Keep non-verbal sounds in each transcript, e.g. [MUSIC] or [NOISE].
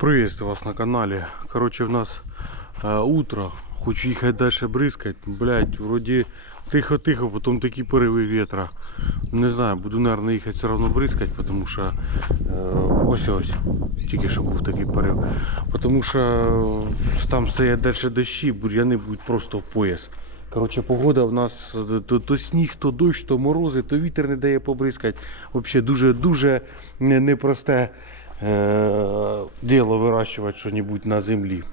Приветствую вас на канале. Короче, у нас э, утро. Хочу ехать дальше брызгать. Блять, вроде тихо-тихо, потом такие порывы ветра. Не знаю, буду, наверное, їхати все равно бризкать, потому що е, ось ось. Тільки що був такий порив. Потому що е, там стоять далі дощі, бур'яни будуть просто в пояс. Коротше, погода в нас е, то, то сніг, то дощ, то морози, то вітер не дає побризкати. Взагалі дуже дуже не- е, діло вирощувати щось на землі.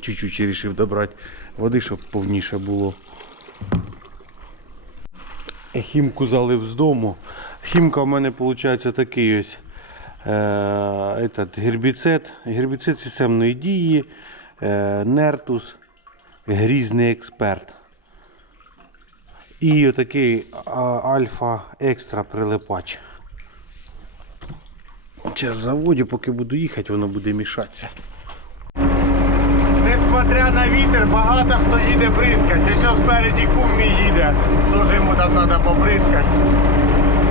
Чуть-чуть вирішив добрати води, щоб повніше було. Хімку залив з дому. Хімка в мене виходить такий ось е, этот, гербіцид. Гербіцид системної дії, е, Нертус, грізний експерт. І отакий альфа екстра прилипач. Зараз заводю, поки буду їхати, воно буде мішатися. Несмотря на вітер, багато хто їде бризкать. Ось спереді кум мій їде. Дуже йому там треба побризкати.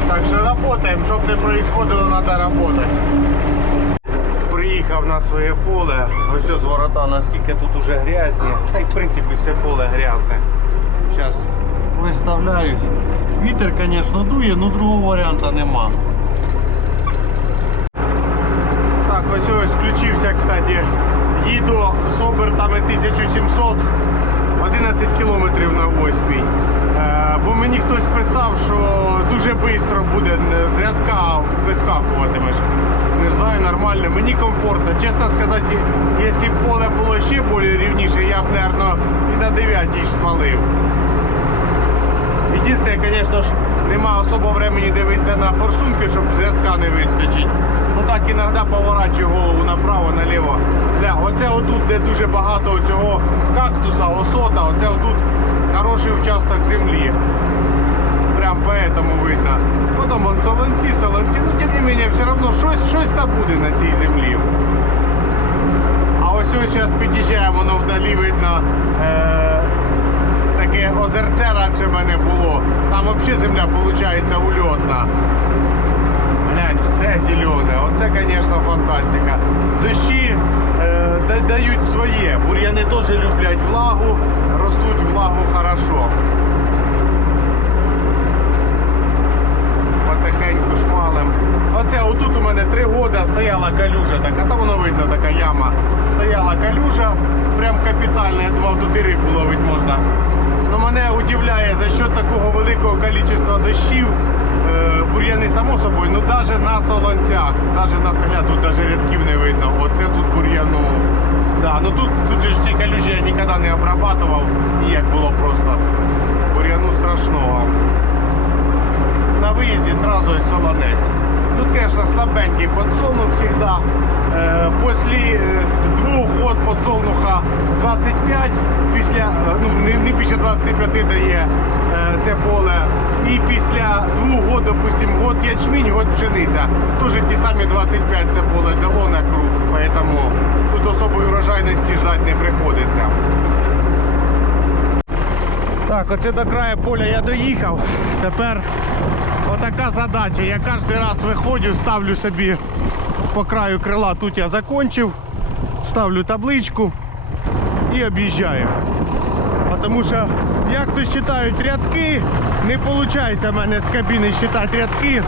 Так що працюємо, щоб не происходило, треба працювати. Приїхав на своє поле. Ось ось ворота, наскільки тут уже грязні. Та й в принципі все поле грязне. Зараз виставляюсь. Вітер, звісно, дує, але другого варіанту нема. Так, ось ось включився, кстати. Їду з обертами 1700, 11 кілометрів на 8. Е, бо мені хтось писав, що дуже швидко буде е, з рядка вискакуватимеш. Не знаю, нормально, мені комфортно. Чесно сказати, якщо б поле було ще більш рівніше, я б, мабуть, і на 9 шмалив. Єдине, звісно ж, нема особо времени дивитися на форсунки, щоб з рядка не вискочить. Ну так іноді поворачую голову направо, наліво. Бля, оце отут, де дуже багато цього кактуса, осота, оце отут хороший участок землі. Прям поэтому видно. Потім он солонці, солонці, ну тим не менее, все одно щось, щось там буде на цій землі. А ось ось зараз під'їжджаємо, воно вдалі видно. Е- таке озерце раніше в мене було. Там взагалі земля виходить ульотна. Глянь, все зелене. Оце, звісно, фантастика. Дощі е, дають своє. Бур'яни теж люблять влагу, ростуть влагу хорошо. Потихеньку шмалем. Оце отут у мене три роки стояла калюжа така, там воно видно така яма. Стояла калюжа, прям капітальна, я думав, тут і рибу ловити можна. Удивляє за що такого великого кількості дощів. Е, бур'яни само собою, ну навіть на солонцях, навіть на селя тут навіть рядків не видно. Оце тут бур'яну. Да, ну тут, тут же ж ці калюжі я ніколи не обрабатував, ніяк було просто. Бур'яну страшного на выезде сразу и солонец. Тут, конечно, слабенький подсолнух всегда. Э, После э, двух год подсолнуха 25, після, е, ну, не, не більше 25 дає е, це поле. І після двох год, допустим, год ячмінь, год пшениця. Тоже ті самі 25 це поле дало на круг, поэтому тут особої урожайності ждати не приходиться. Так, оце до краю поля я доїхав. Тепер отака задача. Я кожен раз виходжу, ставлю собі по краю крила. Тут я закончив, ставлю табличку і об'їжджаю. Тому що, як то вважають рядки, не виходить в мене з кабіни вважати рядки.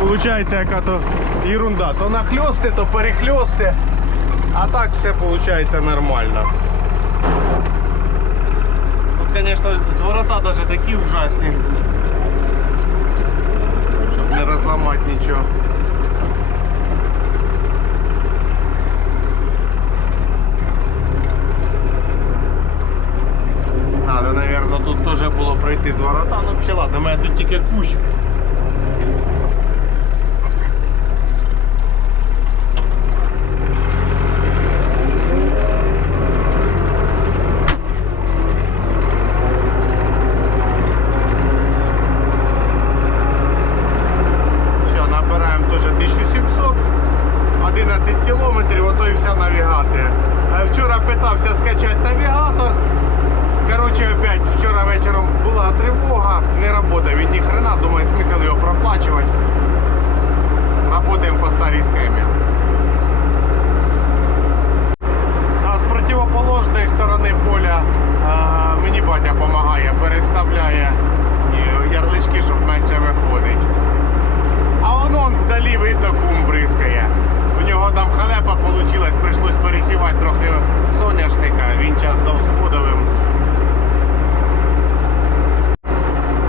Получається яка то ерунда. То нахльости, то перехльости. А так все виходить нормально. Тут, конечно, з ворота даже такі ужасні. Не розламати нічого. Надо, наверное, тут теж було пройти з ворота. Ну, взагалі, ладно, у мене тут тільки кущ. кілометрів, ото і вся навігація. Вчора питався скачати навігатор. Коротше, опять вчора вечором була тривога, не работа він ні хрена, думаю, смисл його проплачувати. Работаємо по старій схемі. А з противоположної сторони поля а, мені батя допомагає, переставляє е, ярлички, щоб менше виходить. А воно вдалі видно кум бризкає вийшло. Прийшлось пересівати трохи соняшника. Він час дав сходовим.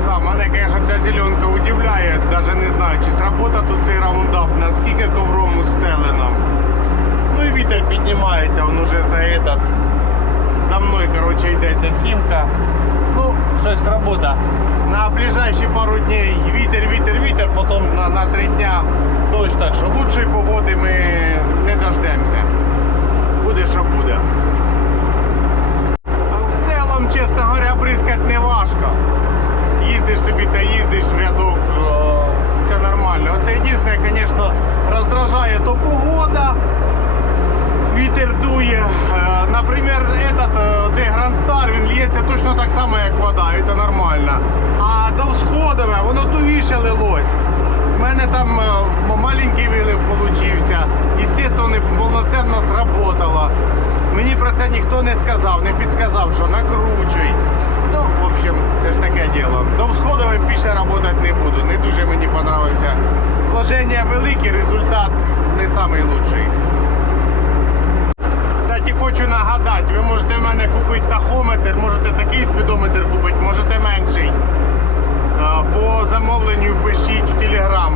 Да, мене, звісно, ця зеленка удивляє. Навіть не знаю, чи сработа тут цей раундап, наскільки ковром устелено. Ну і вітер піднімається, він уже за этот. За мною, коротше, йде ця хімка. Ну, щось робота. На ближайші пару днів вітер, вітер, вітер, потім на, на три дня. Так що лучшої погоди ми не дождемося. Буде, що буде. В цілому, чесно говоря, бризкати не важко. Їздиш собі та їздиш в рядок, все нормально. Оце єдине, звісно, роздражає то погода, вітер дує. Е, Наприклад, этот, е, цей Grand Star, він лється точно так само, як вода, і це нормально. А до всходове, воно тугіше лилось. У мене там е, маленький вилив получився. Естественно, не повноцінно сработало. Мені про це ніхто не сказав, не підсказав, що накручуй. Ну, в общем, це ж таке діло. До всходовим більше працювати не буду. Не дуже мені подобається. Вложення великі, результат не найкращий. Кстати, хочу нагадати, ви можете в мене купити тахометр, можете такий спідометр купити, можете менший. Е, По замовленню пишіть в Telegram.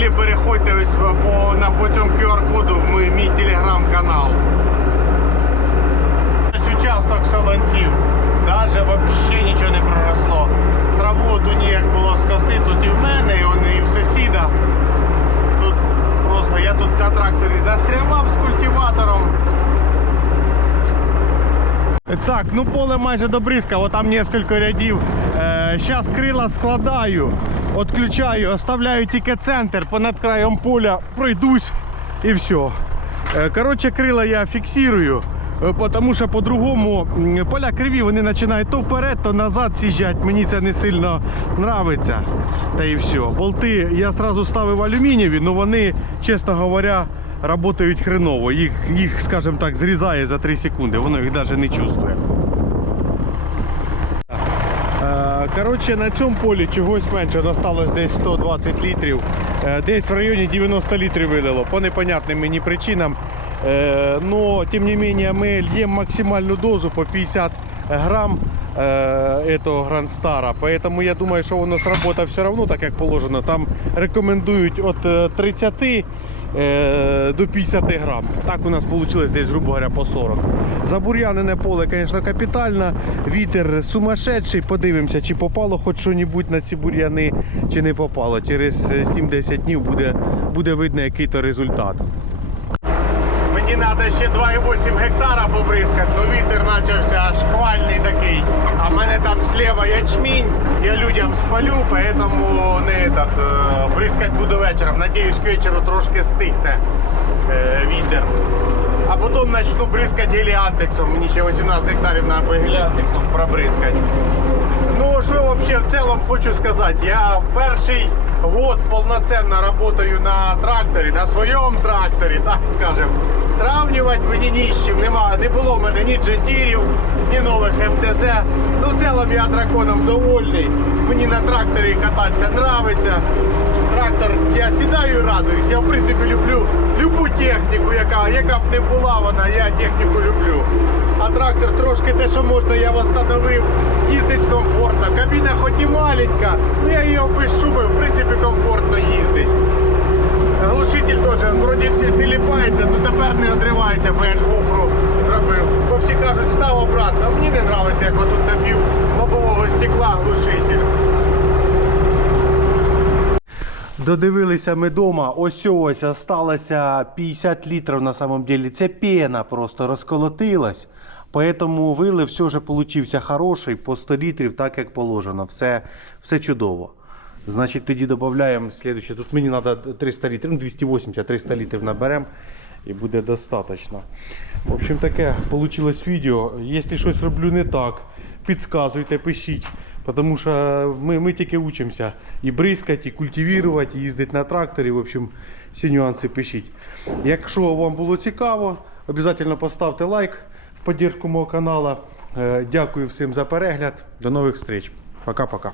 Або переходьте ось по, на, по QR-коду в мій, телеграм-канал. Участок солонців. Даже вообще нічого не проросло. Траву тут ніяк було скоси, тут і в мене, і, он, і в сусіда. Тут просто я тут на тракторі застрявав з культиватором. Так, ну поле майже добризкало, там несколько рядів. Зараз крила складаю, відключаю, оставляю тільки центр, понад краєм поля пройдусь і все. Коротше, крила я фіксую, е, тому що по-другому поля криві, вони починають то вперед, то назад з'їжджати. Мені це не сильно нравиться. Та і все. Болти я одразу ставив алюмінієві, але вони, чесно говоря, працюють хреново. Їх, їх, скажімо так, зрізає за 3 секунди, воно їх навіть не чувствує. Е, Коротше, на цьому полі чогось менше, досталось десь 120 літрів. Е, Десь в районі 90 літрів вилило по непонятним мені причинам. Е, Но, тим не менее, ми льємо максимальну дозу по 50 грам е, этого Грандстара. Поэтому я думаю, що воно сработає все одно так, як положено. Там рекомендують е, 30 е, до 50 грам. Так у нас вийшло десь, грубо говоря, по 40. Забур'янене поле, звісно, капітально. Вітер сумасшедший. Подивимося, чи попало хоч що-небудь на ці бур'яни, чи не попало. Через е, 7-10 днів буде, буде видно, який то результат. Мені треба ще 2,8 гектара побризкати, ну вітер почався шквальний такий. А в мене там слева ячмінь, я людям спалю, поэтому не этот, е, бризкати буду вечором. Надіюсь, к вечору трошки стихне е, вітер. А потім почну бризкати геліантексом. Мені ще 18 гектарів треба геліантексом пробризкати. Ну, що вообще в цілому хочу сказати, я перший год повноценно работаю на тракторі, на своєму тракторі, [LAUGHS] так скажем. Сравнювати мені ні з чим немає. Не було в мене ні джентірів, ні нових МТЗ. Ну, в цілому я драконом довольний. Мені на тракторі кататися подобається. Трактор, я сідаю і радуюсь. Я в принципі люблю любу техніку, яка, яка б не була вона, я техніку люблю. А трактор трошки те, що можна, я встановив. Їздить комфортно. Кабіна хоч і маленька, ну я її без в принципі, комфортно їздить. Глушитель теж вроді тіліпається, але тепер не відривається, бо я ж гофру зробив. Бо всі кажуть, став обратно. Мені не подобається, як отут набів лобового стекла глушитель. Додивилися ми вдома, ось ось осталося 50 літрів на самом деле. Це пена просто розколотилась. Поэтому вилив все вже получився хороший, по 100 літрів, так як положено. Все, все чудово. Значить, тоді додаємо слідуюче. Тут мені треба 300 літрів, ну 280-300 літрів наберемо і буде достатньо. В общем, таке вийшло відео. Якщо щось роблю не так, підказуйте, пишіть. Тому що ми, ми тільки учимося і бризкати, і культивувати, і їздити на тракторі. В общем, всі нюанси пишіть. Якщо вам було цікаво, обов'язково поставте лайк в підтримку мого каналу. Е, Дякую всім за перегляд. До нових зустріч. Пока-пока.